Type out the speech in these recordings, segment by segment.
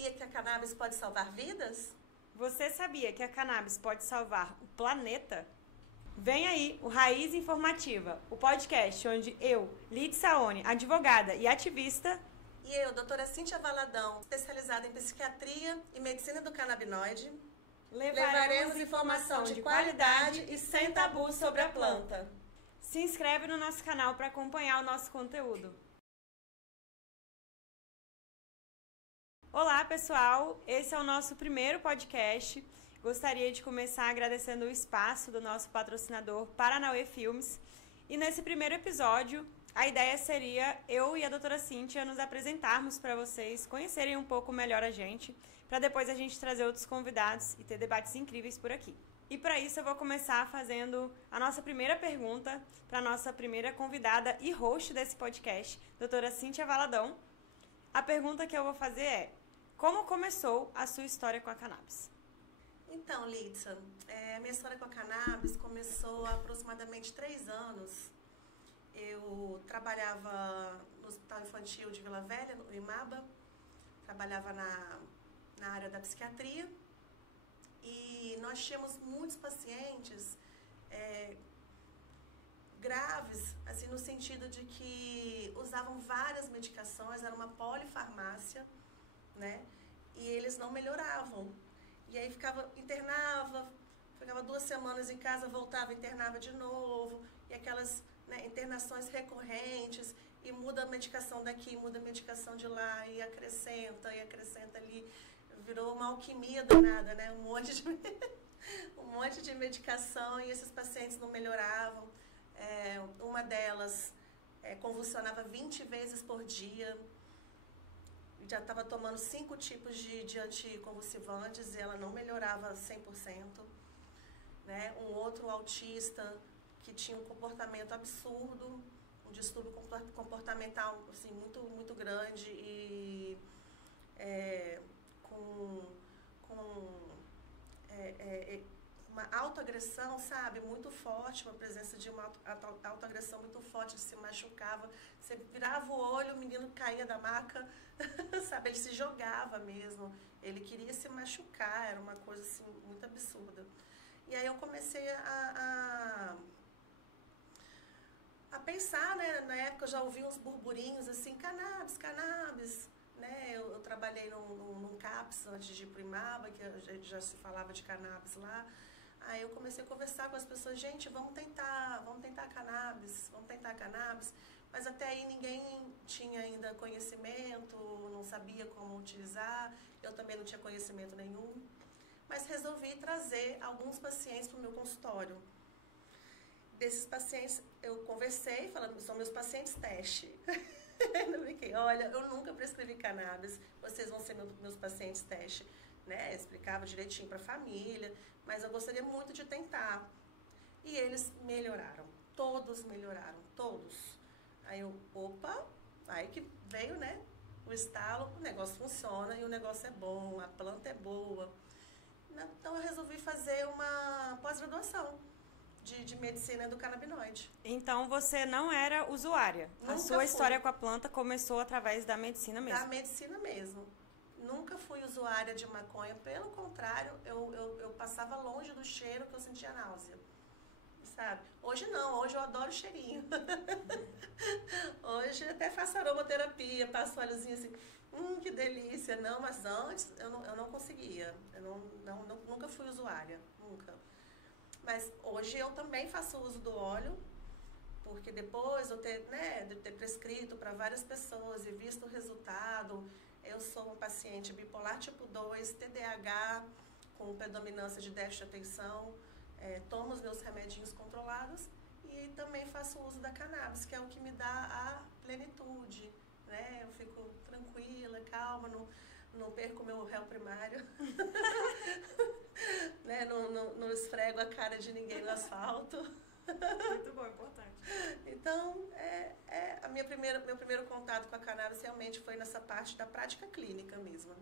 sabia que a cannabis pode salvar vidas? Você sabia que a cannabis pode salvar o planeta? Vem aí o Raiz Informativa, o podcast onde eu, Lid Saone, advogada e ativista, e eu, doutora Cíntia Valadão, especializada em psiquiatria e medicina do canabinoide, levaremos informação de qualidade e sem tabu sobre a planta. Se inscreve no nosso canal para acompanhar o nosso conteúdo. Olá, pessoal! Esse é o nosso primeiro podcast. Gostaria de começar agradecendo o espaço do nosso patrocinador Paranauê Filmes. E nesse primeiro episódio, a ideia seria eu e a doutora Cíntia nos apresentarmos para vocês, conhecerem um pouco melhor a gente, para depois a gente trazer outros convidados e ter debates incríveis por aqui. E para isso eu vou começar fazendo a nossa primeira pergunta para a nossa primeira convidada e host desse podcast, doutora Cíntia Valadão. A pergunta que eu vou fazer é: como começou a sua história com a cannabis? Então, Lidson, minha história com a cannabis começou há aproximadamente 3 anos. Eu trabalhava no Hospital Infantil de Vila Velha, no Imaba, trabalhava na área da psiquiatria e nós tínhamos muitos pacientes graves, assim, no sentido de que usavam várias medicações, era uma polifarmácia, né? E eles não melhoravam. E aí internava, ficava 2 semanas em casa, voltava, internava de novo, e aquelas, né, internações recorrentes, e muda a medicação daqui, muda a medicação de lá, e acrescenta ali. Virou uma alquimia danada, né? Um monte de medicação, e esses pacientes não melhoravam. Uma delas convulsionava 20 vezes por dia, já estava tomando 5 tipos de anticonvulsivantes e ela não melhorava 100%. Né? Um outro autista que tinha um comportamento absurdo, um distúrbio comportamental assim, muito grande e com uma autoagressão, sabe, muito forte, uma presença de uma autoagressão muito forte, ele se machucava, você virava o olho, o menino caía da maca, sabe, ele se jogava mesmo, ele queria se machucar, era uma coisa assim, muito absurda. E aí eu comecei a pensar, né, na época eu já ouvi uns burburinhos assim, cannabis, né, eu trabalhei num CAPS antes de ir pro Imaba, que já se falava de cannabis lá. Aí eu comecei a conversar com as pessoas, gente, vamos tentar cannabis, mas até aí ninguém tinha ainda conhecimento, não sabia como utilizar, eu também não tinha conhecimento nenhum, mas resolvi trazer alguns pacientes para o meu consultório. Desses pacientes eu conversei, falando, são meus pacientes teste. Eu fiquei, olha, eu nunca prescrevi cannabis, vocês vão ser meus pacientes teste. Né? Eu explicava direitinho para a família, mas eu gostaria muito de tentar. E eles melhoraram, todos melhoraram, todos. Aí eu, aí que veio, né, o estalo, o negócio funciona e o negócio é bom, a planta é boa. Então eu resolvi fazer uma pós-graduação de medicina do canabinoide. Então você não era usuária? Nunca a sua fui. História com a planta começou através da medicina mesmo? Da medicina mesmo. Nunca fui usuária de maconha, pelo contrário, eu passava longe do cheiro que eu sentia náusea, sabe? Hoje não, hoje eu adoro o cheirinho. Hoje até faço aromaterapia, passo óleozinho assim, que delícia. Não, mas antes eu não conseguia, nunca fui usuária, nunca. Mas hoje eu também faço uso do óleo, porque depois de ter prescrito para várias pessoas e visto o resultado, eu sou uma paciente bipolar tipo 2, TDAH, com predominância de déficit de atenção, tomo os meus remedinhos controlados e também faço uso da cannabis, que é o que me dá a plenitude, né? Eu fico tranquila, calma, não perco meu réu primário, né? Não esfrego a cara de ninguém no asfalto. Muito bom, importante. Então, meu primeiro contato com a cannabis realmente foi nessa parte da prática clínica mesmo,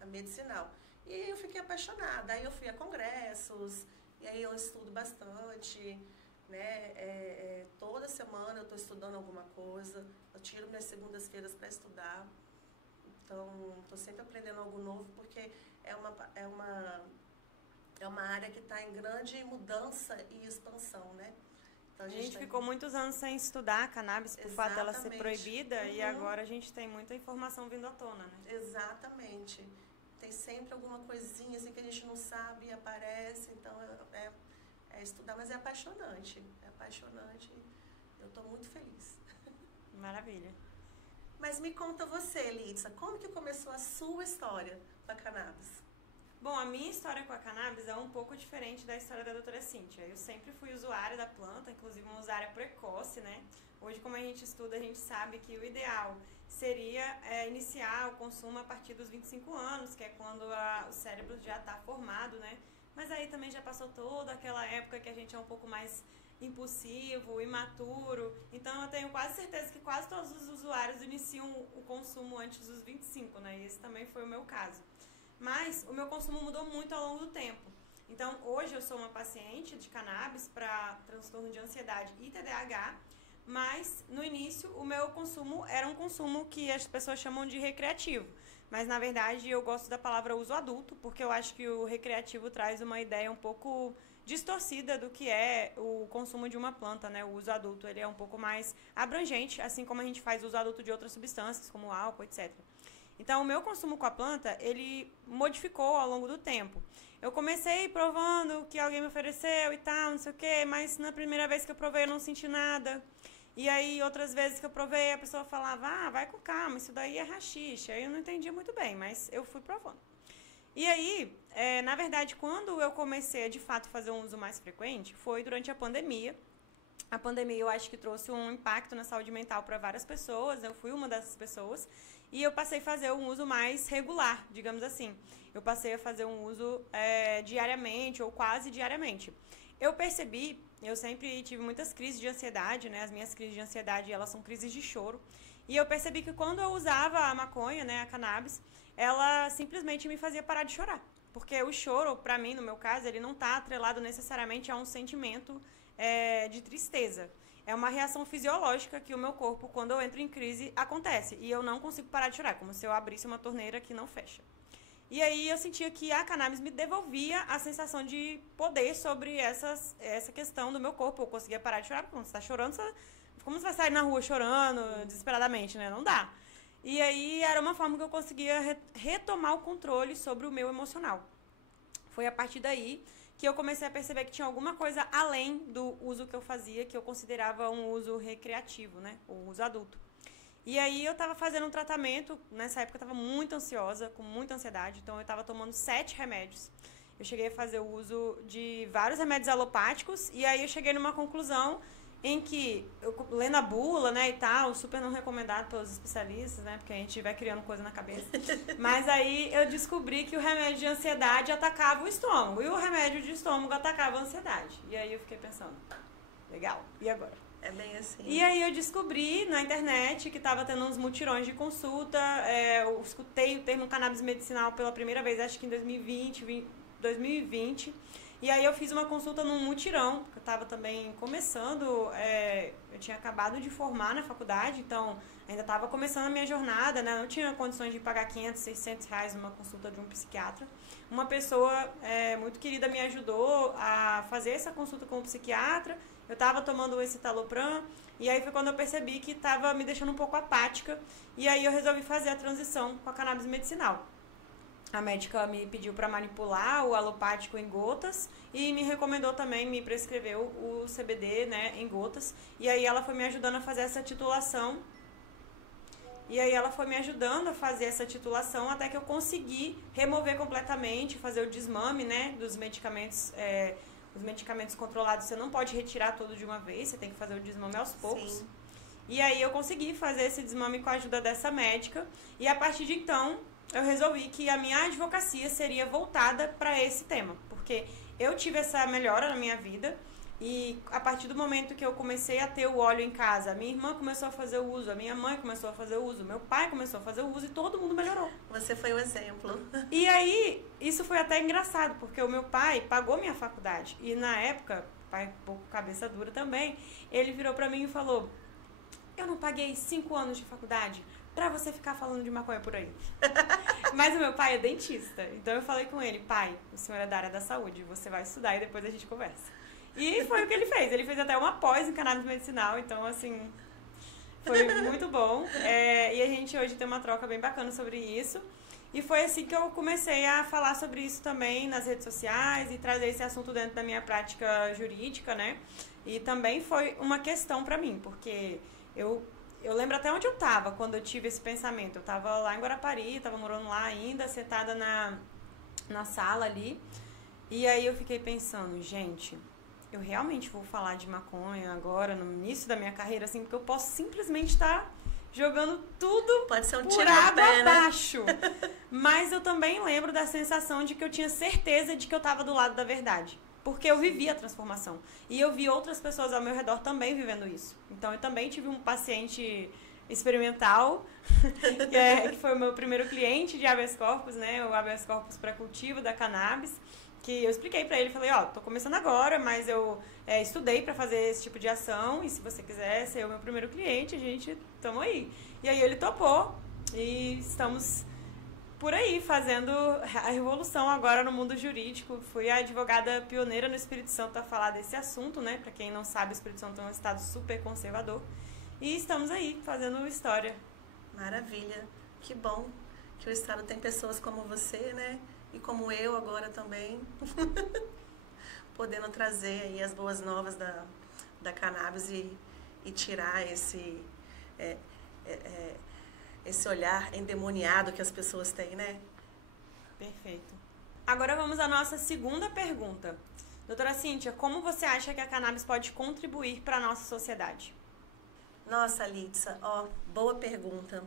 a medicinal. E eu fiquei apaixonada, aí eu fui a congressos, e aí eu estudo bastante, né? Toda semana eu estou estudando alguma coisa, eu tiro minhas segundas-feiras para estudar. Então, estou sempre aprendendo algo novo, porque é uma área que está em grande mudança e expansão, né? Então, a gente ficou muitos anos sem estudar cannabis por fato dela ser proibida e agora a gente tem muita informação vindo à tona, né? Exatamente. Tem sempre alguma coisinha assim que a gente não sabe e aparece, então é estudar, mas é apaixonante. É apaixonante. Eu estou muito feliz. Maravilha. Mas me conta você, Litza, como que começou a sua história com a cannabis? Bom, a minha história com a cannabis é um pouco diferente da história da doutora Cíntia. Eu sempre fui usuária da planta, inclusive uma usuária precoce, né? Hoje, como a gente estuda, a gente sabe que o ideal seria iniciar o consumo a partir dos 25 anos, que é quando o cérebro já está formado, né? Mas aí também já passou toda aquela época que a gente é um pouco mais impulsivo, imaturo. Então eu tenho quase certeza que quase todos os usuários iniciam o consumo antes dos 25, né? E esse também foi o meu caso. Mas o meu consumo mudou muito ao longo do tempo. Então hoje eu sou uma paciente de cannabis para transtorno de ansiedade e TDAH, mas no início o meu consumo era um consumo que as pessoas chamam de recreativo. Mas na verdade eu gosto da palavra uso adulto, porque eu acho que o recreativo traz uma ideia um pouco distorcida do que é o consumo de uma planta, né? O uso adulto, ele é um pouco mais abrangente, assim como a gente faz uso adulto de outras substâncias, como álcool, etc. Então, o meu consumo com a planta, ele modificou ao longo do tempo. Eu comecei provando o que alguém me ofereceu e tal, não sei o quê, mas na primeira vez que eu provei eu não senti nada. E aí, outras vezes que eu provei, a pessoa falava, vai com calma, isso daí é haxixe. Aí eu não entendi muito bem, mas eu fui provando. E aí, na verdade, quando eu comecei a, de fato, fazer um uso mais frequente, foi durante a pandemia. A pandemia, eu acho que trouxe um impacto na saúde mental para várias pessoas, eu fui uma dessas pessoas, e eu passei a fazer um uso mais regular, digamos assim. Eu passei a fazer um uso diariamente ou quase diariamente. Eu percebi, eu sempre tive muitas crises de ansiedade, né? As minhas crises de ansiedade, elas são crises de choro. E eu percebi que quando eu usava a maconha, né, a cannabis, ela simplesmente me fazia parar de chorar. Porque o choro, para mim, no meu caso, ele não está atrelado necessariamente a um sentimento de tristeza. É uma reação fisiológica que o meu corpo, quando eu entro em crise, acontece. E eu não consigo parar de chorar, como se eu abrisse uma torneira que não fecha. E aí eu sentia que a cannabis me devolvia a sensação de poder sobre essa questão do meu corpo. Eu conseguia parar de chorar, porque quando você está chorando, como você vai sair na rua chorando desesperadamente, né? Não dá. E aí era uma forma que eu conseguia retomar o controle sobre o meu emocional. Foi a partir daí que eu comecei a perceber que tinha alguma coisa além do uso que eu fazia, que eu considerava um uso recreativo, né? O uso adulto. E aí eu estava fazendo um tratamento, nessa época eu estava muito ansiosa, com muita ansiedade, então eu estava tomando 7 remédios. Eu cheguei a fazer o uso de vários remédios alopáticos, e aí eu cheguei numa conclusão em que, lendo a bula, né, e tal, super não recomendado pelos especialistas, né, porque a gente vai criando coisa na cabeça. Mas aí eu descobri que o remédio de ansiedade atacava o estômago, e o remédio de estômago atacava a ansiedade. E aí eu fiquei pensando, legal, e agora? É bem assim. E aí eu descobri na internet que estava tendo uns mutirões de consulta, eu escutei o termo cannabis medicinal pela primeira vez, acho que em 2020. E aí eu fiz uma consulta num mutirão, que eu estava também começando, eu tinha acabado de formar na faculdade, então ainda estava começando a minha jornada, né? Não tinha condições de pagar 500, 600 reais numa consulta de um psiquiatra. Uma pessoa muito querida me ajudou a fazer essa consulta com o psiquiatra, eu estava tomando o escitalopram, e aí foi quando eu percebi que estava me deixando um pouco apática, e aí eu resolvi fazer a transição com a cannabis medicinal. A médica me pediu para manipular o alopático em gotas e me recomendou também, me prescreveu o CBD, né, em gotas. E aí ela foi me ajudando a fazer essa titulação. Até que eu consegui remover completamente, fazer o desmame, né, dos medicamentos. Os medicamentos controlados você não pode retirar tudo de uma vez, você tem que fazer o desmame aos poucos. Sim. E aí eu consegui fazer esse desmame com a ajuda dessa médica. E a partir de então eu resolvi que a minha advocacia seria voltada para esse tema, porque eu tive essa melhora na minha vida e a partir do momento que eu comecei a ter o óleo em casa, minha irmã começou a fazer o uso, a minha mãe começou a fazer o uso, meu pai começou a fazer o uso e todo mundo melhorou. Você foi o exemplo. E aí, isso foi até engraçado, porque o meu pai pagou minha faculdade e na época, pai um pouco cabeça dura também, ele virou para mim e falou: eu não paguei 5 anos de faculdade pra você ficar falando de maconha por aí. Mas o meu pai é dentista, então eu falei com ele, pai, o senhor é da área da saúde, você vai estudar e depois a gente conversa. E foi o que ele fez. Ele fez até uma pós em cannabis medicinal, então, assim, foi muito bom. E a gente hoje tem uma troca bem bacana sobre isso. E foi assim que eu comecei a falar sobre isso também nas redes sociais e trazer esse assunto dentro da minha prática jurídica, né? E também foi uma questão pra mim, porque eu lembro até onde eu tava quando eu tive esse pensamento. Eu tava lá em Guarapari, tava morando lá ainda, sentada na sala ali. E aí eu fiquei pensando, gente, eu realmente vou falar de maconha agora, no início da minha carreira, assim, porque eu posso simplesmente estar jogando tudo Pode ser um por tiro no água pé, né? abaixo. Mas eu também lembro da sensação de que eu tinha certeza de que eu estava do lado da verdade. Porque eu vivi a transformação. E eu vi outras pessoas ao meu redor também vivendo isso. Então, eu também tive um paciente experimental, que foi o meu primeiro cliente de habeas corpus, né? O habeas corpus para cultivo da cannabis. Que eu expliquei pra ele, falei, tô começando agora, mas eu estudei pra fazer esse tipo de ação, e se você quiser ser o meu primeiro cliente, a gente, tamo aí. E aí ele topou, e estamos por aí, fazendo a revolução agora no mundo jurídico. Fui a advogada pioneira no Espírito Santo a falar desse assunto, né? Pra quem não sabe, o Espírito Santo é um estado super conservador. E estamos aí, fazendo história. Maravilha, que bom que o estado tem pessoas como você, né? E como eu agora também, podendo trazer aí as boas novas da cannabis e tirar esse olhar endemoniado que as pessoas têm, né? Perfeito. Agora vamos à nossa segunda pergunta. Doutora Cíntia, como você acha que a cannabis pode contribuir para a nossa sociedade? Nossa, Litsa, boa pergunta,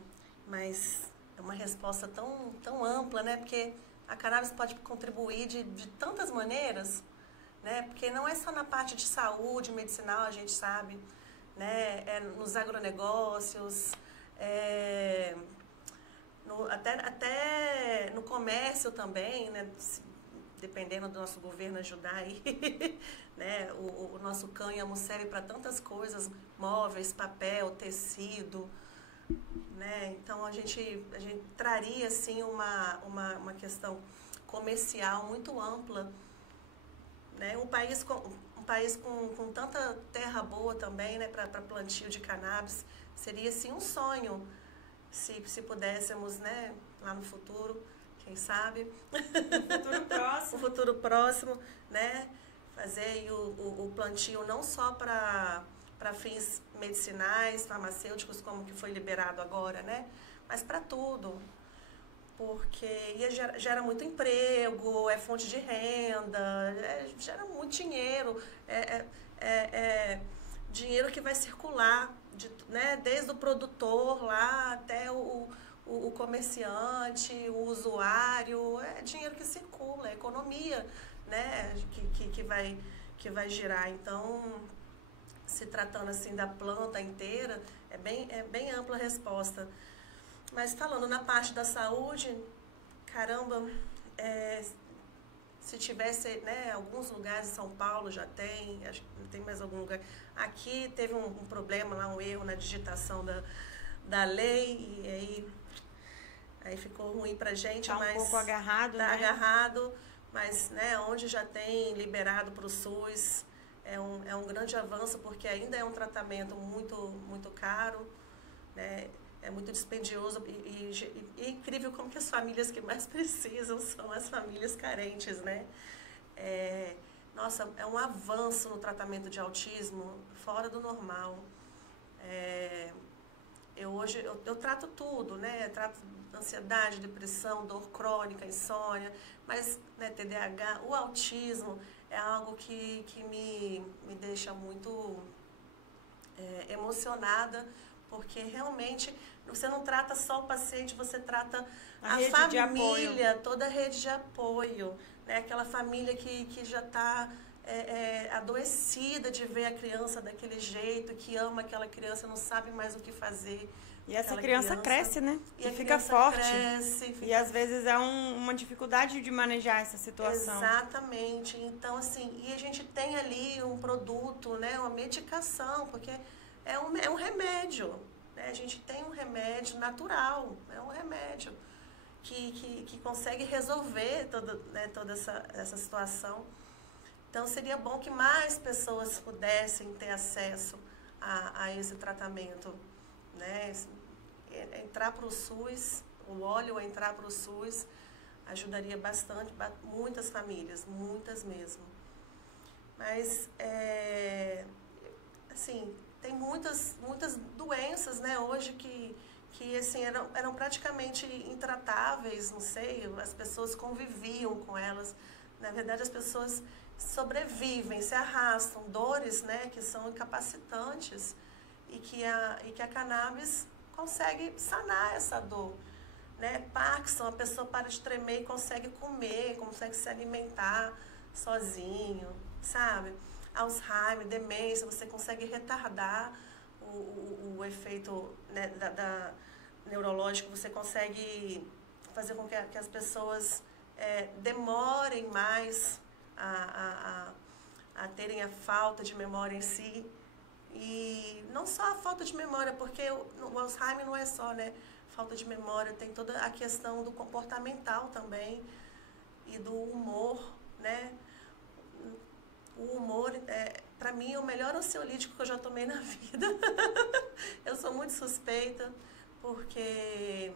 mas é uma resposta tão ampla, né? Porque a cannabis pode contribuir de tantas maneiras, né? Porque não é só na parte de saúde medicinal, a gente sabe, né? Nos agronegócios, até no comércio também, né? Dependendo do nosso governo ajudar aí, né? O nosso cânhamo serve para tantas coisas, móveis, papel, tecido, né? Então a gente traria assim uma questão comercial muito ampla, né? Um país com tanta terra boa também, né, para plantio de cannabis, seria assim um sonho se pudéssemos, né, lá no futuro, quem sabe, No futuro próximo, né, fazer aí o plantio não só para fins medicinais, farmacêuticos, como que foi liberado agora, né? Mas para tudo. Porque gera muito emprego, é fonte de renda, gera muito dinheiro. Dinheiro que vai circular, né? Desde o produtor lá até o comerciante, o usuário. É dinheiro que circula, é economia, né? Que vai girar. Então, se tratando assim da planta inteira, é bem ampla a resposta. Mas falando na parte da saúde, caramba, se tivesse, né, alguns lugares em São Paulo já tem, acho que não tem mais algum lugar. Aqui teve um problema lá, um erro na digitação da lei, e aí ficou ruim pra gente. Tá mas um pouco agarrado, tá né? agarrado, mas, né, onde já tem liberado para o SUS, é um grande avanço, porque ainda é um tratamento muito, muito caro, né? É muito dispendioso e é incrível como que as famílias que mais precisam são as famílias carentes, né? Nossa, é um avanço no tratamento de autismo fora do normal. Hoje eu trato tudo, né? Eu trato ansiedade, depressão, dor crônica, insônia, mas, né, TDAH, o autismo é algo que me deixa muito emocionada, porque realmente você não trata só o paciente, você trata a família, toda a rede de apoio, né? Aquela família que já está adoecida de ver a criança daquele jeito, que ama aquela criança, não sabe mais o que fazer. E essa criança cresce, né? E fica forte. Cresce, e às vezes é uma dificuldade de manejar essa situação. Exatamente. Então, assim, e a gente tem ali um produto, né? Uma medicação, porque é um remédio, né? A gente tem um remédio natural, é um remédio que consegue resolver toda essa situação. Então, seria bom que mais pessoas pudessem ter acesso a esse tratamento, né? Entrar para o SUS, o óleo entrar para o SUS, ajudaria bastante, muitas famílias, muitas mesmo. Mas, assim, tem muitas doenças, né, hoje que assim, eram praticamente intratáveis, não sei, as pessoas conviviam com elas. Na verdade, as pessoas sobrevivem, se arrastam, dores, né, que são incapacitantes e que a cannabis consegue sanar essa dor. Né? Parkinson, a pessoa para de tremer e consegue comer, consegue se alimentar sozinho, sabe? Alzheimer, demência, você consegue retardar o efeito, né, neurológico, você consegue fazer com que as pessoas demorem mais a terem a falta de memória em si. E não só a falta de memória, porque o Alzheimer não é só, né, falta de memória, tem toda a questão do comportamental também e do humor, né? O humor, para mim, é o melhor ansiolítico que eu já tomei na vida. Eu sou muito suspeita, porque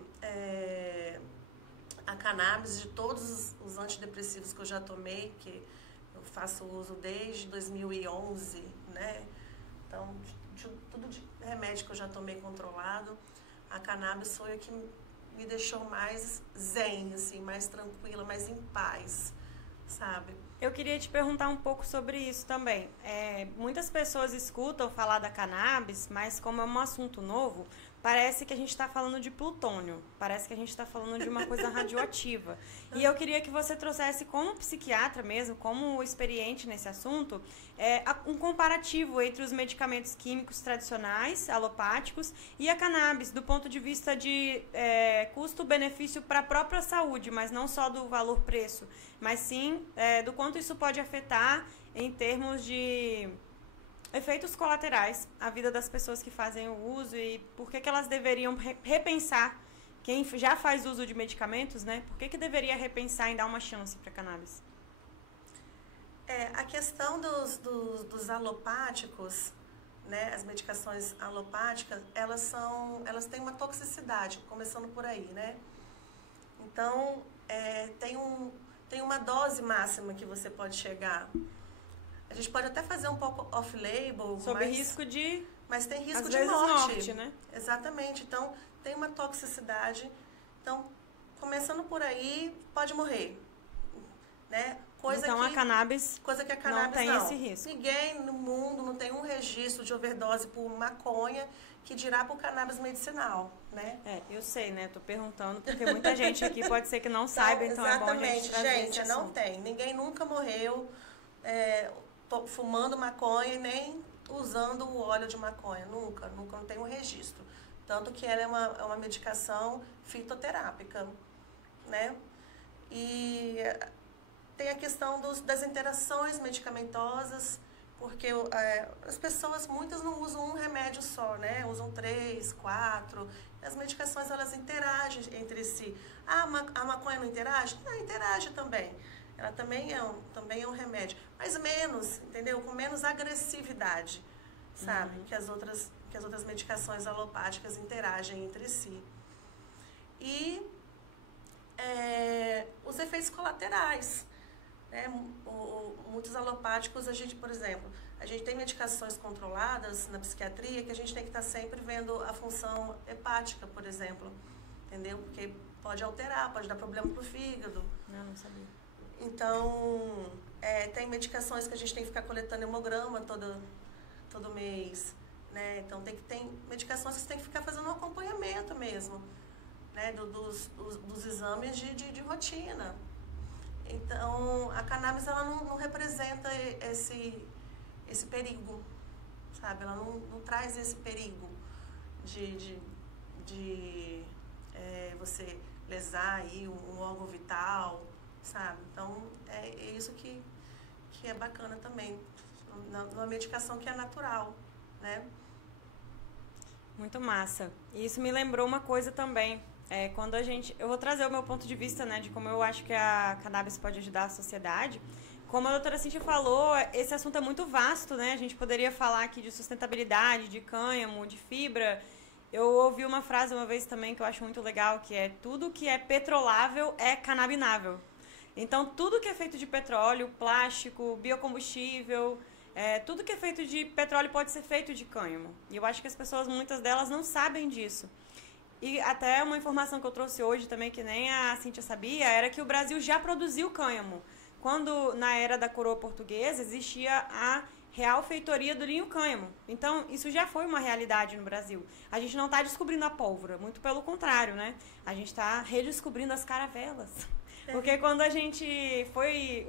a cannabis, de todos os antidepressivos que eu já tomei, que eu faço uso desde 2011, né? Então, tudo de remédio que eu já tomei controlado, a cannabis foi a que me deixou mais zen, assim, mais tranquila, mais em paz, sabe? Eu queria te perguntar um pouco sobre isso também. Muitas pessoas escutam falar da cannabis, mas como é um assunto novo, parece que a gente está falando de plutônio, parece que a gente está falando de uma coisa radioativa. E eu queria que você trouxesse, como psiquiatra mesmo, como experiente nesse assunto, um comparativo entre os medicamentos químicos tradicionais, alopáticos, e a cannabis, do ponto de vista de custo-benefício para a própria saúde, mas não só do valor-preço, mas sim do quanto isso pode afetar em termos de efeitos colaterais à vida das pessoas que fazem o uso e por que elas deveriam repensar, quem já faz uso de medicamentos, né? Por que deveria repensar em dar uma chance para a cannabis? A questão dos alopáticos, né, as medicações alopáticas, elas têm uma toxicidade, começando por aí, né? Então, tem uma dose máxima que você pode chegar. A gente pode até fazer um pouco off-label. Sob risco de... Mas tem risco às de vezes morte, né? Exatamente. Então, tem uma toxicidade. Então, começando por aí, pode morrer. Né? Então, a cannabis não tem esse risco. Ninguém no mundo não tem um registro de overdose por maconha que dirá por cannabis medicinal, né? Eu sei, né? Tô perguntando, porque muita gente aqui pode ser que não saiba, então é bom a gente trazer esse assunto. Não tem. Ninguém nunca morreu fumando maconha e nem usando o óleo de maconha. Nunca não tem um registro. Tanto que ela é uma medicação fitoterápica, né? E tem a questão das interações medicamentosas, porque as pessoas, muitas não usam um remédio só, né? Usam 3, 4. As medicações, elas interagem entre si. A maconha não interage? Não, interage também. Ela também é um remédio. Mas menos, entendeu? Com menos agressividade, sabe? Que as outras medicações alopáticas interagem entre si. E os efeitos colaterais. Né? Muitos alopáticos, por exemplo, a gente tem medicações controladas na psiquiatria que a gente tem que estar sempre vendo a função hepática, por exemplo, entendeu? Porque pode alterar, pode dar problema pro fígado. Não sabia. Então, tem medicações que a gente tem que ficar coletando hemograma todo mês, né? Então, tem medicações que você tem que ficar fazendo um acompanhamento mesmo, né? Dos exames de rotina. Então, a cannabis, ela não representa esse perigo, sabe? Ela não traz esse perigo de você lesar aí um órgão vital, sabe? Então, é isso que é bacana também, numa medicação que é natural, né? Muito massa. E isso me lembrou uma coisa também. Quando a gente... Eu vou trazer o meu ponto de vista, né, de como eu acho que a cannabis pode ajudar a sociedade. Como a doutora Cíntia falou, esse assunto é muito vasto, né? A gente poderia falar aqui de sustentabilidade, de cânhamo, de fibra. Eu ouvi uma frase uma vez também que eu acho muito legal, que é: tudo que é petrolável é canabinável. Então, tudo que é feito de petróleo, plástico, biocombustível, tudo que é feito de petróleo pode ser feito de cânhamo. E eu acho que as pessoas, muitas delas, não sabem disso. E até uma informação que eu trouxe hoje também, que nem a Cíntia sabia, era que o Brasil já produziu cânhamo. Quando, na era da coroa portuguesa, existia a Real Feitoria do Linho Cânhamo. Então, isso já foi uma realidade no Brasil. A gente não está descobrindo a pólvora, muito pelo contrário, né? A gente está redescobrindo as caravelas. Porque quando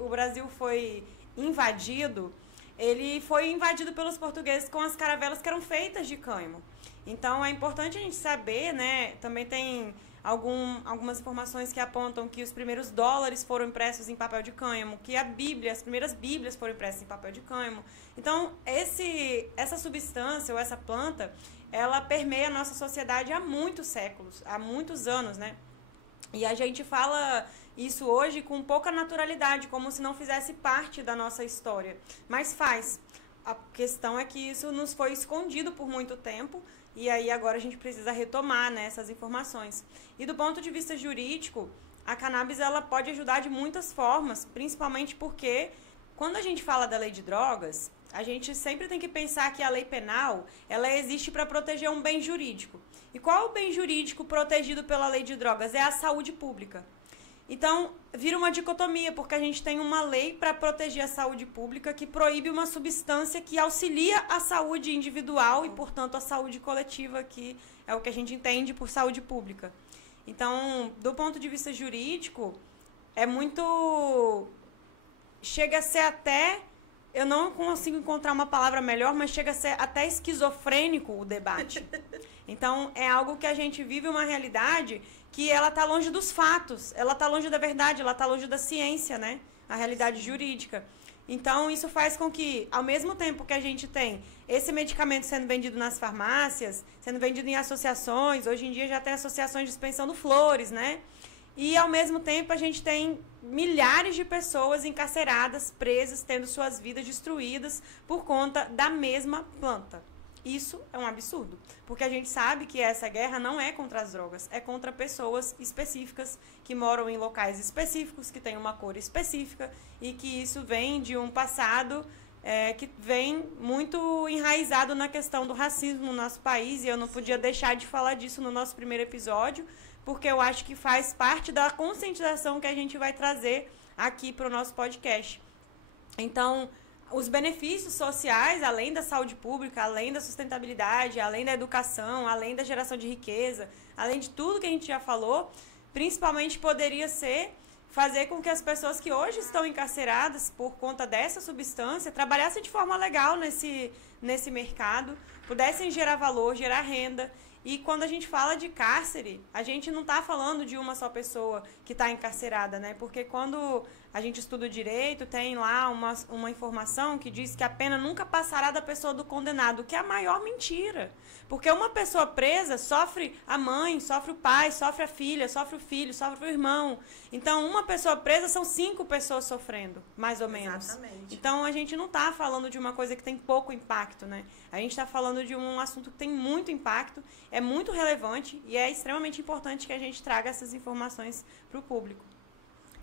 o Brasil foi invadido, ele foi invadido pelos portugueses com as caravelas que eram feitas de cânhamo. Então, é importante a gente saber, né? Também tem algumas informações que apontam que os primeiros dólares foram impressos em papel de cânhamo, que as primeiras bíblias foram impressas em papel de cânhamo. Então, essa substância ou essa planta, ela permeia a nossa sociedade há muitos séculos, há muitos anos, né? E a gente fala isso hoje com pouca naturalidade, como se não fizesse parte da nossa história. Mas faz. A questão é que isso nos foi escondido por muito tempo, e aí agora a gente precisa retomar, né, essas informações. E do ponto de vista jurídico, a cannabis ela pode ajudar de muitas formas, principalmente porque quando a gente fala da lei de drogas, a gente sempre tem que pensar que a lei penal ela existe para proteger um bem jurídico. E qual é o bem jurídico protegido pela lei de drogas? É a saúde pública. Então, vira uma dicotomia, porque a gente tem uma lei para proteger a saúde pública que proíbe uma substância que auxilia a saúde individual e, portanto, a saúde coletiva, que é o que a gente entende por saúde pública. Então, do ponto de vista jurídico, é muito... Chega a ser até... Eu não consigo encontrar uma palavra melhor, mas chega a ser até esquizofrênico o debate. Então, é algo que a gente vive uma realidade que ela está longe dos fatos, ela está longe da verdade, ela está longe da ciência, né? A realidade jurídica. Então, isso faz com que, ao mesmo tempo que a gente tem esse medicamento sendo vendido nas farmácias, sendo vendido em associações, hoje em dia já tem associações dispensando flores, né? E, ao mesmo tempo, a gente tem milhares de pessoas encarceradas, presas, tendo suas vidas destruídas por conta da mesma planta. Isso é um absurdo, porque a gente sabe que essa guerra não é contra as drogas, é contra pessoas específicas que moram em locais específicos, que têm uma cor específica e que isso vem de um passado que vem muito enraizado na questão do racismo no nosso país, e eu não podia deixar de falar disso no nosso primeiro episódio, porque eu acho que faz parte da conscientização que a gente vai trazer aqui para o nosso podcast. Então, os benefícios sociais, além da saúde pública, além da sustentabilidade, além da educação, além da geração de riqueza, além de tudo que a gente já falou, principalmente poderia ser fazer com que as pessoas que hoje estão encarceradas por conta dessa substância trabalhassem de forma legal nesse mercado, pudessem gerar valor, gerar renda. E quando a gente fala de cárcere, a gente não está falando de uma só pessoa que está encarcerada, né? Porque quando a gente estuda o direito, tem lá uma informação que diz que a pena nunca passará da pessoa do condenado, o que é a maior mentira. Porque uma pessoa presa sofre a mãe, sofre o pai, sofre a filha, sofre o filho, sofre o irmão. Então, uma pessoa presa são 5 pessoas sofrendo, mais ou menos. Exatamente. Então, a gente não está falando de uma coisa que tem pouco impacto, né? A gente está falando de um assunto que tem muito impacto, é muito relevante e é extremamente importante que a gente traga essas informações para o público.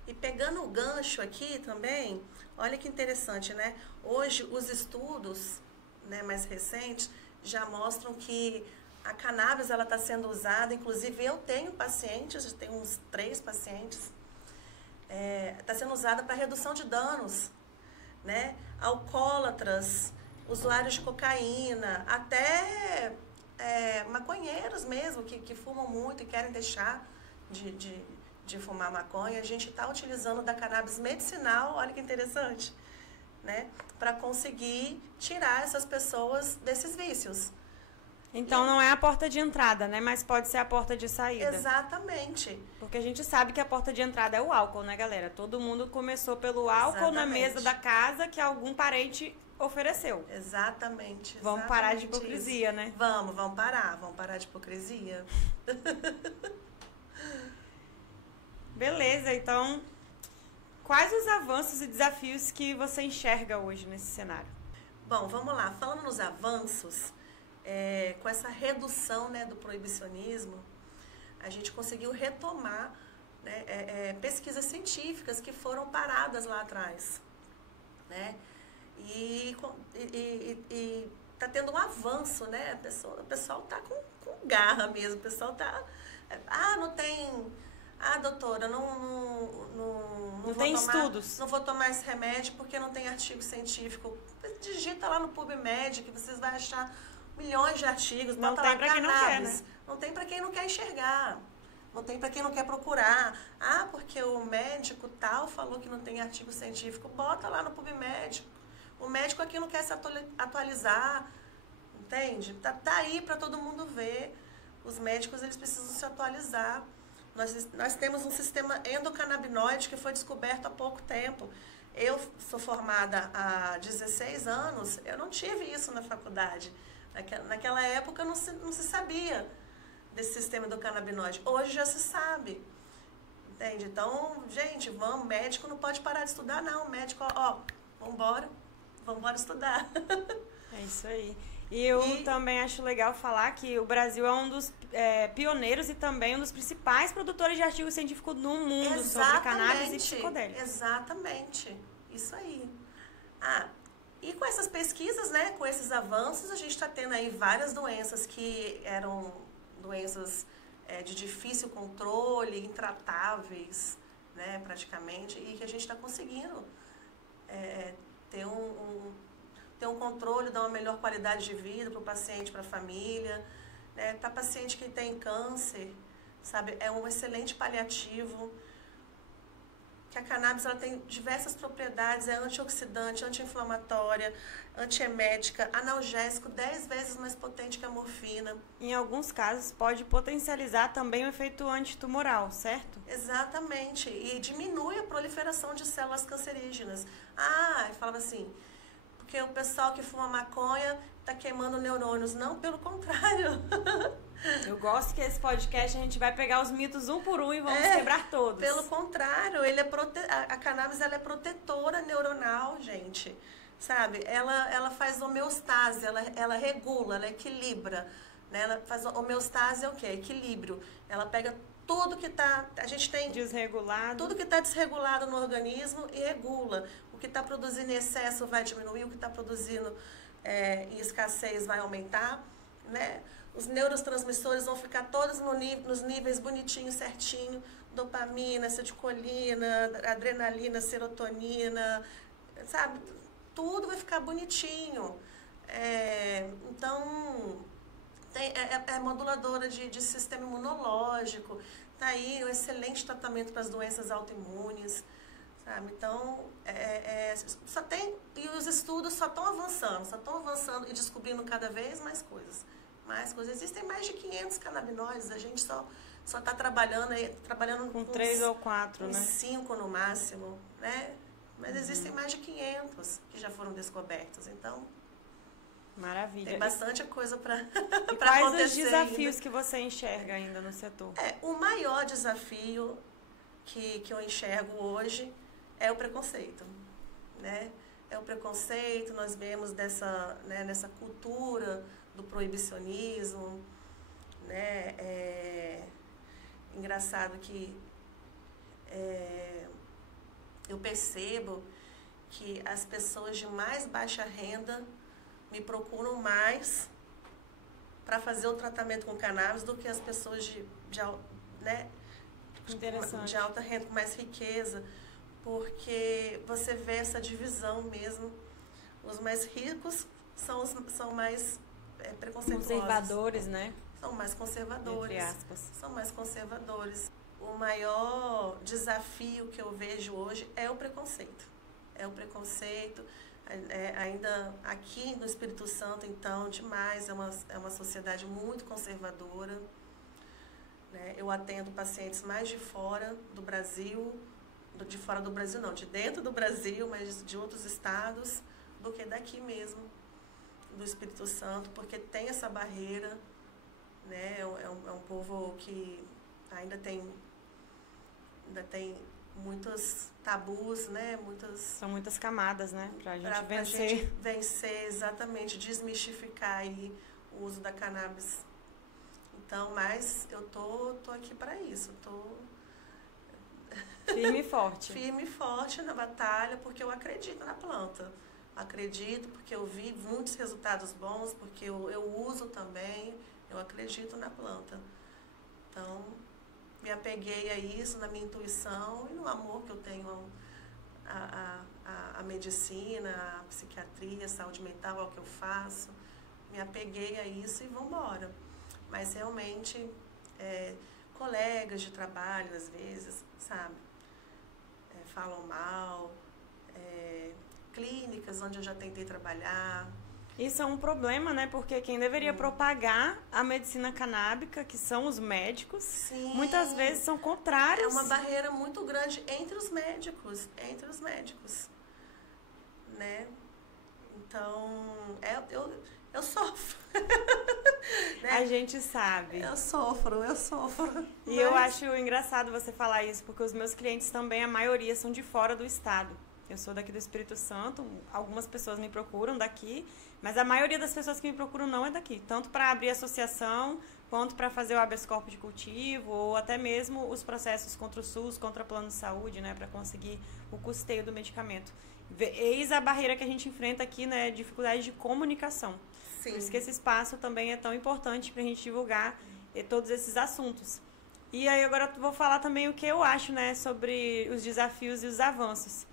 E pegando o gancho aqui também, olha que interessante, né? Hoje, os estudos, né, mais recentes já mostram que a cannabis ela está sendo usada, inclusive eu tenho pacientes, eu tenho uns 3 pacientes, está sendo usada para redução de danos, né? Alcoólatras, usuários de cocaína, até maconheiros mesmo, que fumam muito e querem deixar de fumar maconha. A gente está utilizando da cannabis medicinal, olha que interessante, né? Para conseguir tirar essas pessoas desses vícios. Então não é a porta de entrada, né? Mas pode ser a porta de saída. Exatamente. Porque a gente sabe que a porta de entrada é o álcool, né, galera? Todo mundo começou pelo álcool na mesa da casa que algum parente ofereceu. Exatamente. Vamos parar de hipocrisia, né? Vamos parar de hipocrisia. Beleza, então, quais os avanços e desafios que você enxerga hoje nesse cenário? Bom, vamos lá. Falando nos avanços, com essa redução, né, do proibicionismo, a gente conseguiu retomar, né, pesquisas científicas que foram paradas lá atrás, né? E tá tendo um avanço, né? O pessoal tá com garra mesmo. O pessoal tá... não tem... doutora, não tem estudos. Não vou tomar esse remédio porque não tem artigo científico. Digita lá no PubMed que vocês vão achar milhões de artigos. Não tem para quem não quer, né? Não tem para quem não quer enxergar. Não tem para quem não quer procurar. Porque o médico tal falou que não tem artigo científico. Bota lá no PubMed. O médico aqui não quer se atualizar. Entende? Tá aí para todo mundo ver. Os médicos, eles precisam se atualizar. Nós temos um sistema endocannabinoide que foi descoberto há pouco tempo. Eu sou formada há 16 anos, eu não tive isso na faculdade. Naquela época não se sabia desse sistema endocannabinoide. Hoje já se sabe. Entende? Então, gente, médico não pode parar de estudar, não. Médico, vamos embora estudar. É isso aí. E eu também acho legal falar que o Brasil é um dos pioneiros e também um dos principais produtores de artigos científicos no mundo sobre cannabis e psicodélicos. Exatamente. Isso aí. E com essas pesquisas, né, com esses avanços, a gente está tendo aí várias doenças que eram doenças de difícil controle, intratáveis, né, praticamente, e que a gente está conseguindo ter um controle, dar uma melhor qualidade de vida para o paciente, para a família, né? Para paciente que tem câncer, sabe? É um excelente paliativo. Que a cannabis ela tem diversas propriedades, é antioxidante, anti-inflamatória, antiemética, analgésico 10 vezes mais potente que a morfina. Em alguns casos pode potencializar também o efeito antitumoral, certo? Exatamente, e diminui a proliferação de células cancerígenas. Falava assim, porque o pessoal que fuma maconha está queimando neurônios. Não, pelo contrário. Eu gosto que esse podcast a gente vai pegar os mitos um por um e vamos quebrar todos. Pelo contrário, a cannabis ela é protetora neuronal, gente. Sabe? Ela faz homeostase, ela regula, ela equilibra. Né? Ela faz homeostase é o quê? Equilíbrio. Ela pega tudo que está... A gente tem... Desregulado. Tudo que está desregulado no organismo e regula. O que está produzindo em excesso vai diminuir, o que está produzindo em escassez vai aumentar, né? Os neurotransmissores vão ficar todos nos níveis bonitinhos, certinho, dopamina, acetilcolina, adrenalina, serotonina, sabe? Tudo vai ficar bonitinho. Então, é moduladora de sistema imunológico, tá aí um excelente tratamento para as doenças autoimunes. Sabe? Então, e os estudos só estão avançando e descobrindo cada vez mais coisas. Existem mais de 500 canabinoides, a gente só está trabalhando com 3 ou 4, né? 5 no máximo, né? Mas existem mais de 500 que já foram descobertos, então... Maravilha. Tem bastante coisa para acontecer. Quais os desafios que você enxerga ainda no setor? O maior desafio que eu enxergo hoje é o preconceito, né? É o preconceito, nós vemos nessa cultura do proibicionismo, né? Engraçado que eu percebo que as pessoas de mais baixa renda me procuram mais para fazer o tratamento com cannabis do que as pessoas de alta renda, com mais riqueza, porque você vê essa divisão mesmo. Os mais ricos são mais preconceituosos. Conservadores, né? São mais conservadores. Entre aspas. São mais conservadores. O maior desafio que eu vejo hoje é o preconceito. É o preconceito. Ainda aqui no Espírito Santo, então, demais, é uma sociedade muito conservadora. Né? Eu atendo pacientes mais de fora do Brasil, de fora do Brasil não, de dentro do Brasil, mas de outros estados, do que daqui mesmo, do Espírito Santo, porque tem essa barreira, né? É um povo que ainda tem muitos tabus, né? São muitas camadas, né? Pra gente vencer, exatamente, desmistificar aí o uso da cannabis. Então, mas eu tô aqui para isso, firme e forte. Firme e forte na batalha, porque eu acredito na planta. Acredito porque eu vi muitos resultados bons, porque eu uso também, eu acredito na planta. Então, me apeguei a isso, na minha intuição e no amor que eu tenho à medicina, à psiquiatria, à saúde mental, ao que eu faço. Me apeguei a isso e vamos embora. Mas realmente, colegas de trabalho, às vezes, sabe, falam mal, clínicas onde eu já tentei trabalhar. Isso é um problema, né? Porque quem deveria propagar a medicina canábica, que são os médicos, sim, muitas vezes são contrários. É uma barreira muito grande entre os médicos, né? Então, eu sofro. Né? A gente sabe. Eu sofro. E eu acho engraçado você falar isso, porque os meus clientes também, a maioria, são de fora do estado. Eu sou daqui do Espírito Santo, algumas pessoas me procuram daqui, mas a maioria das pessoas que me procuram não é daqui. Tanto para abrir associação, quanto para fazer o habeas corpus de cultivo, ou até mesmo os processos contra o SUS, contra o plano de saúde, né, para conseguir o custeio do medicamento. Eis a barreira que a gente enfrenta aqui, né, dificuldade de comunicação. Sim. Por isso que esse espaço também é tão importante para a gente divulgar todos esses assuntos. E aí agora eu vou falar também o que eu acho, né, sobre os desafios e os avanços.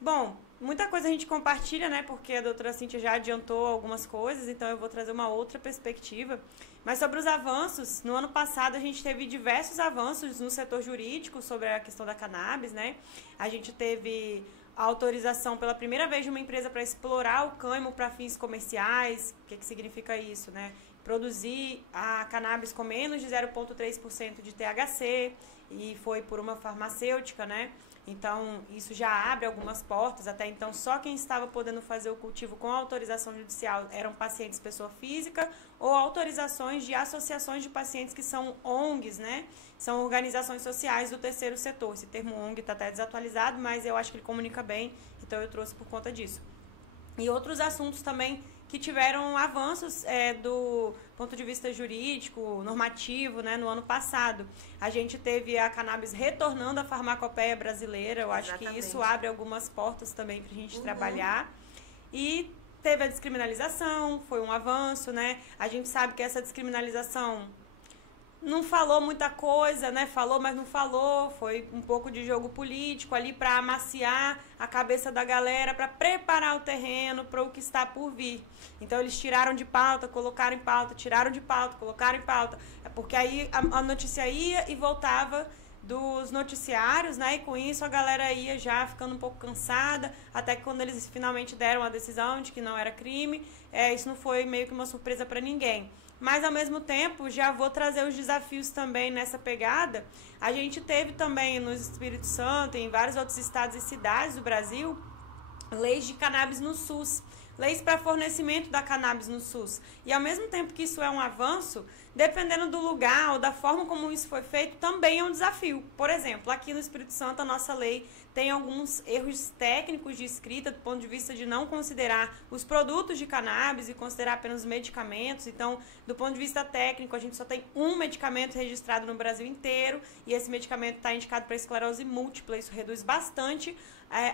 Bom, muita coisa a gente compartilha, né, porque a doutora Cíntia já adiantou algumas coisas, então eu vou trazer uma outra perspectiva. Mas sobre os avanços, no ano passado a gente teve diversos avanços no setor jurídico sobre a questão da cannabis, né? A gente teve a autorização pela primeira vez de uma empresa para explorar o cânhamo para fins comerciais. O que significa isso, né? Produzir a cannabis com menos de 0,3% de THC, e foi por uma farmacêutica, né? Então, isso já abre algumas portas. Até então, só quem estava podendo fazer o cultivo com autorização judicial eram pacientes pessoa física ou autorizações de associações de pacientes que são ONGs, né? São organizações sociais do terceiro setor. Esse termo ONG está até desatualizado, mas eu acho que ele comunica bem, então eu trouxe por conta disso. E outros assuntos também que tiveram avanços do ponto de vista jurídico, normativo, né, no ano passado. A gente teve a cannabis retornando à farmacopeia brasileira, eu acho que isso abre algumas portas também para a gente trabalhar. E teve a descriminalização, foi um avanço, né? A gente sabe que essa descriminalização não falou muita coisa, né? Falou, mas não falou. Foi um pouco de jogo político ali para amaciar a cabeça da galera, para preparar o terreno para o que está por vir. Então, eles tiraram de pauta, colocaram em pauta, tiraram de pauta, colocaram em pauta. É porque aí a notícia ia e voltava dos noticiários, né? E com isso a galera ia já ficando um pouco cansada, até que quando eles finalmente deram a decisão de que não era crime, isso não foi meio que uma surpresa para ninguém. Mas, ao mesmo tempo, já vou trazer os desafios também nessa pegada. A gente teve também no Espírito Santo, em vários outros estados e cidades do Brasil, leis de cannabis no SUS. Leis para fornecimento da cannabis no SUS. E, ao mesmo tempo que isso é um avanço, dependendo do lugar ou da forma como isso foi feito, também é um desafio. Por exemplo, aqui no Espírito Santo, a nossa lei tem alguns erros técnicos de escrita, do ponto de vista de não considerar os produtos de cannabis e considerar apenas os medicamentos. Então, do ponto de vista técnico, a gente só tem um medicamento registrado no Brasil inteiro, e esse medicamento está indicado para esclerose múltipla. Isso reduz bastante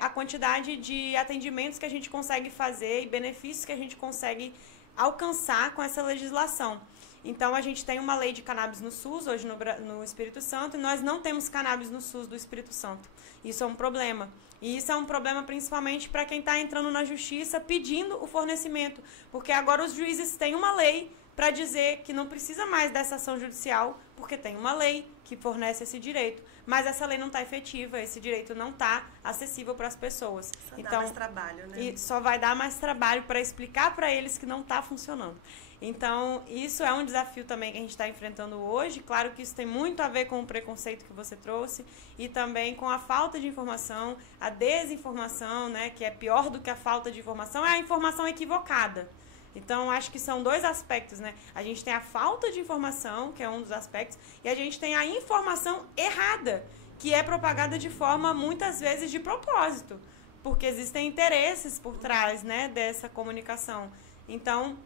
a quantidade de atendimentos que a gente consegue fazer e benefícios que a gente consegue alcançar com essa legislação. Então, a gente tem uma lei de cannabis no SUS, hoje no Espírito Santo, e nós não temos cannabis no SUS do Espírito Santo. Isso é um problema. E isso é um problema principalmente para quem está entrando na justiça pedindo o fornecimento, porque agora os juízes têm uma lei para dizer que não precisa mais dessa ação judicial, porque tem uma lei que fornece esse direito, mas essa lei não está efetiva, esse direito não está acessível para as pessoas. Só então, dá mais trabalho, né? E só vai dar mais trabalho para explicar para eles que não está funcionando. Então, isso é um desafio também que a gente está enfrentando hoje. Claro que isso tem muito a ver com o preconceito que você trouxe e também com a falta de informação, a desinformação, né, que é pior do que a falta de informação, é a informação equivocada. Então, acho que são dois aspectos, né? A gente tem a falta de informação, que é um dos aspectos, e a gente tem a informação errada, que é propagada de forma, muitas vezes, de propósito, porque existem interesses por trás, né, dessa comunicação. Então,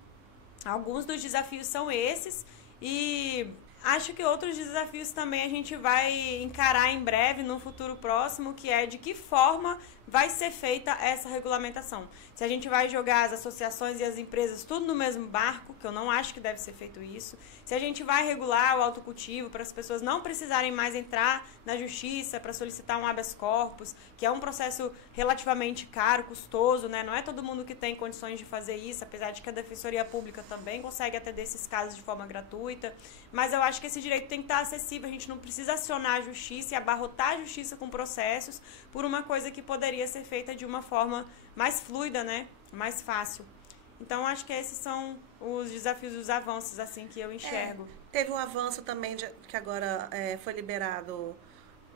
alguns dos desafios são esses e acho que outros desafios também a gente vai encarar em breve, no futuro próximo, que é de que forma vai ser feita essa regulamentação. Se a gente vai jogar as associações e as empresas tudo no mesmo barco, que eu não acho que deve ser feito isso. Se a gente vai regular o autocultivo para as pessoas não precisarem mais entrar na justiça para solicitar um habeas corpus, que é um processo relativamente caro, custoso, né? Não é todo mundo que tem condições de fazer isso, apesar de que a Defensoria Pública também consegue atender esses casos de forma gratuita. Mas eu acho que esse direito tem que estar acessível, a gente não precisa acionar a justiça e abarrotar a justiça com processos por uma coisa que poderia ser feita de uma forma mais fluida, né? Mais fácil. Então, acho que esses são os desafios e os avanços, assim, que eu enxergo. Teve um avanço também que agora foi liberado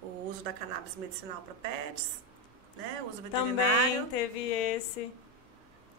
o uso da cannabis medicinal para pets, né? O uso veterinário. Também teve esse.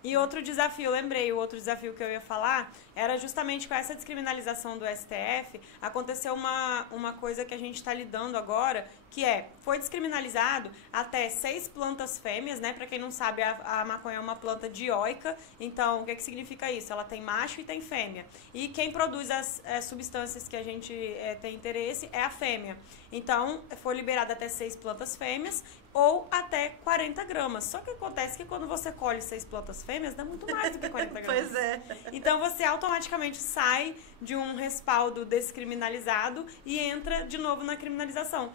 E outro desafio, lembrei, o outro desafio que eu ia falar era justamente com essa descriminalização do STF, aconteceu uma coisa que a gente está lidando agora, que foi descriminalizado até 6 plantas fêmeas, né? Para quem não sabe, a maconha é uma planta dioica, então o que significa isso? Ela tem macho e tem fêmea. E quem produz as substâncias que a gente tem interesse é a fêmea. Então, foi liberado até 6 plantas fêmeas ou até 40 gramas. Só que acontece que quando você colhe 6 plantas fêmeas, dá muito mais do que 40 gramas. Pois é. Então, você automaticamente sai de um respaldo descriminalizado e entra de novo na criminalização.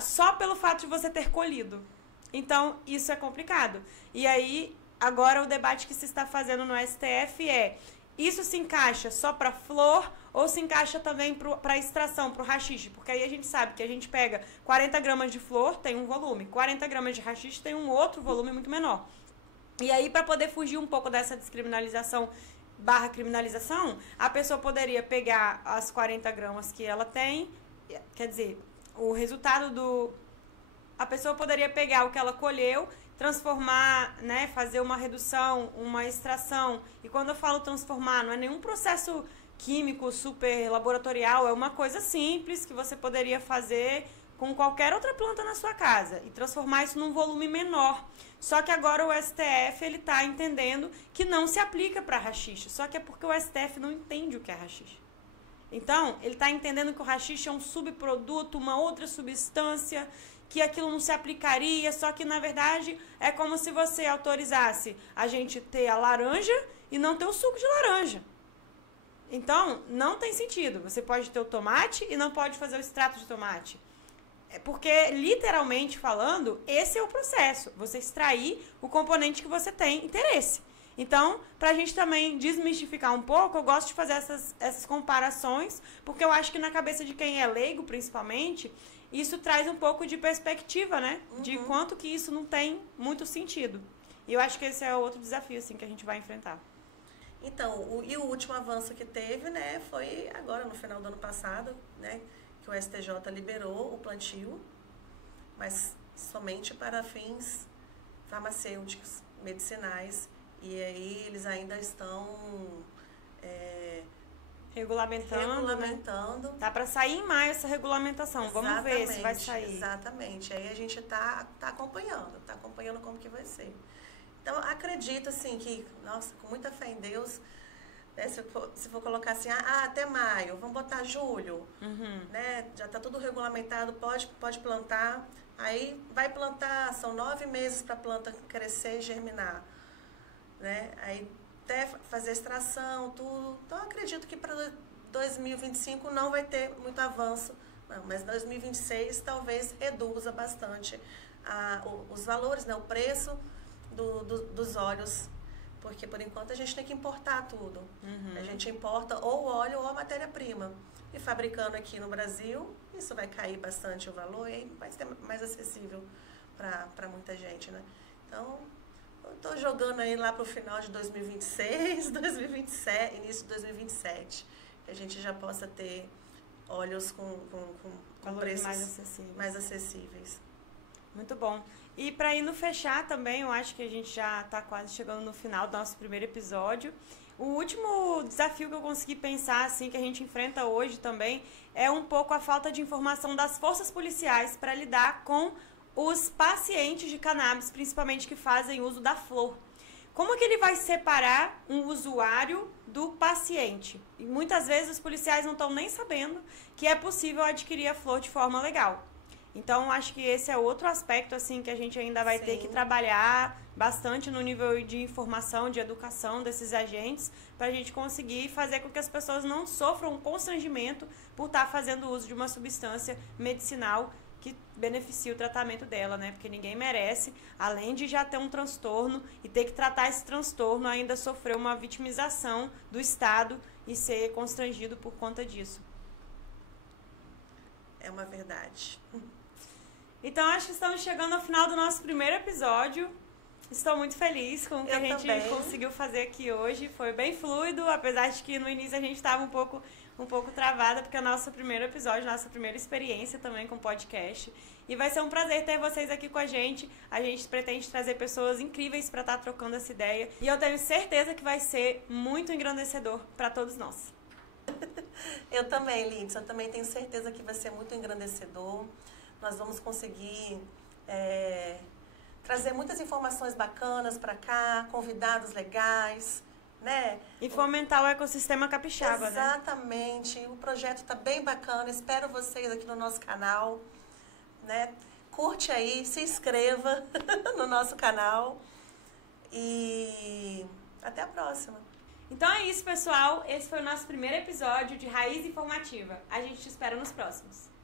Só pelo fato de você ter colhido. Então, isso é complicado. E aí, agora o debate que se está fazendo no STF é: isso se encaixa só para flor ou se encaixa também para extração, para o haxixe? Porque aí a gente sabe que a gente pega 40 gramas de flor, tem um volume, 40 gramas de haxixe tem um outro volume muito menor. E aí, para poder fugir um pouco dessa descriminalização / criminalização, a pessoa poderia pegar as 40 gramas que ela tem, quer dizer, o resultado do... A pessoa poderia pegar o que ela colheu, transformar, né, fazer uma redução, uma extração. E quando eu falo transformar, não é nenhum processo químico super laboratorial, é uma coisa simples que você poderia fazer com qualquer outra planta na sua casa e transformar isso num volume menor. Só que agora o STF ele está entendendo que não se aplica para haxixe, só que é porque o STF não entende o que é haxixe. Então, ele está entendendo que o haxixe é um subproduto, uma outra substância, que aquilo não se aplicaria, só que, na verdade, é como se você autorizasse a gente ter a laranja e não ter o suco de laranja. Então, não tem sentido. Você pode ter o tomate e não pode fazer o extrato de tomate. É porque, literalmente falando, esse é o processo. Você extrair o componente que você tem interesse. Então, para a gente também desmistificar um pouco, eu gosto de fazer essas comparações, porque eu acho que na cabeça de quem é leigo, principalmente, isso traz um pouco de perspectiva, né? Uhum. De quanto que isso não tem muito sentido. E eu acho que esse é outro desafio, assim, que a gente vai enfrentar. Então, o último avanço que teve, né, foi agora, no final do ano passado, né, que o STJ liberou o plantio, mas somente para fins farmacêuticos, medicinais. E aí eles ainda estão regulamentando. Né? Dá para sair em maio essa regulamentação. Exatamente, vamos ver se vai sair. Exatamente. Aí a gente tá acompanhando como que vai ser. Então, acredito, assim, que, nossa, com muita fé em Deus, né, se for colocar assim, até maio, vamos botar julho, né, já está tudo regulamentado, pode plantar, aí vai plantar, são 9 meses para a planta crescer e germinar, né, aí até fazer extração, tudo. Então, acredito que para 2025 não vai ter muito avanço, não, mas 2026 talvez reduza bastante os valores, né, o preço dos óleos Porque, por enquanto, a gente tem que importar tudo. A gente importa ou o óleo ou a matéria-prima. E fabricando aqui no Brasil, isso vai cair bastante o valor e vai ser mais acessível para muita gente, né? Então, eu estou jogando aí lá para o final de 2026, 2027, início de 2027, que a gente já possa ter óleos com preços mais acessíveis. Muito bom. E para ir no fechar também, eu acho que a gente já está quase chegando no final do nosso primeiro episódio. O último desafio que eu consegui pensar, assim, que a gente enfrenta hoje também, é um pouco a falta de informação das forças policiais para lidar com os pacientes de cannabis, principalmente que fazem uso da flor. Como que ele vai separar um usuário do paciente? E muitas vezes os policiais não estão nem sabendo que é possível adquirir a flor de forma legal. Então, acho que esse é outro aspecto assim que a gente ainda vai ter que trabalhar bastante no nível de informação, de educação desses agentes, para a gente conseguir fazer com que as pessoas não sofram um constrangimento por estar fazendo uso de uma substância medicinal que beneficia o tratamento dela, né? Porque ninguém merece, além de já ter um transtorno e ter que tratar esse transtorno, ainda sofrer uma vitimização do Estado e ser constrangido por conta disso. É uma verdade. Então, acho que estamos chegando ao final do nosso primeiro episódio. Estou muito feliz com o que a gente conseguiu fazer aqui hoje. Foi bem fluido, apesar de que no início a gente estava um pouco travada, porque é o nosso primeiro episódio, nossa primeira experiência também com podcast. E vai ser um prazer ter vocês aqui com a gente. A gente pretende trazer pessoas incríveis para estar trocando essa ideia. E eu tenho certeza que vai ser muito engrandecedor para todos nós. Eu também, Lindsay. Eu também tenho certeza que vai ser muito engrandecedor. Nós vamos conseguir trazer muitas informações bacanas para cá, convidados legais, né? E fomentar o ecossistema capixaba, Exatamente. Né? O projeto está bem bacana. Espero vocês aqui no nosso canal, né? Curte aí, se inscreva no nosso canal e até a próxima. Então é isso, pessoal. Esse foi o nosso primeiro episódio de Raiz Informativa. A gente te espera nos próximos.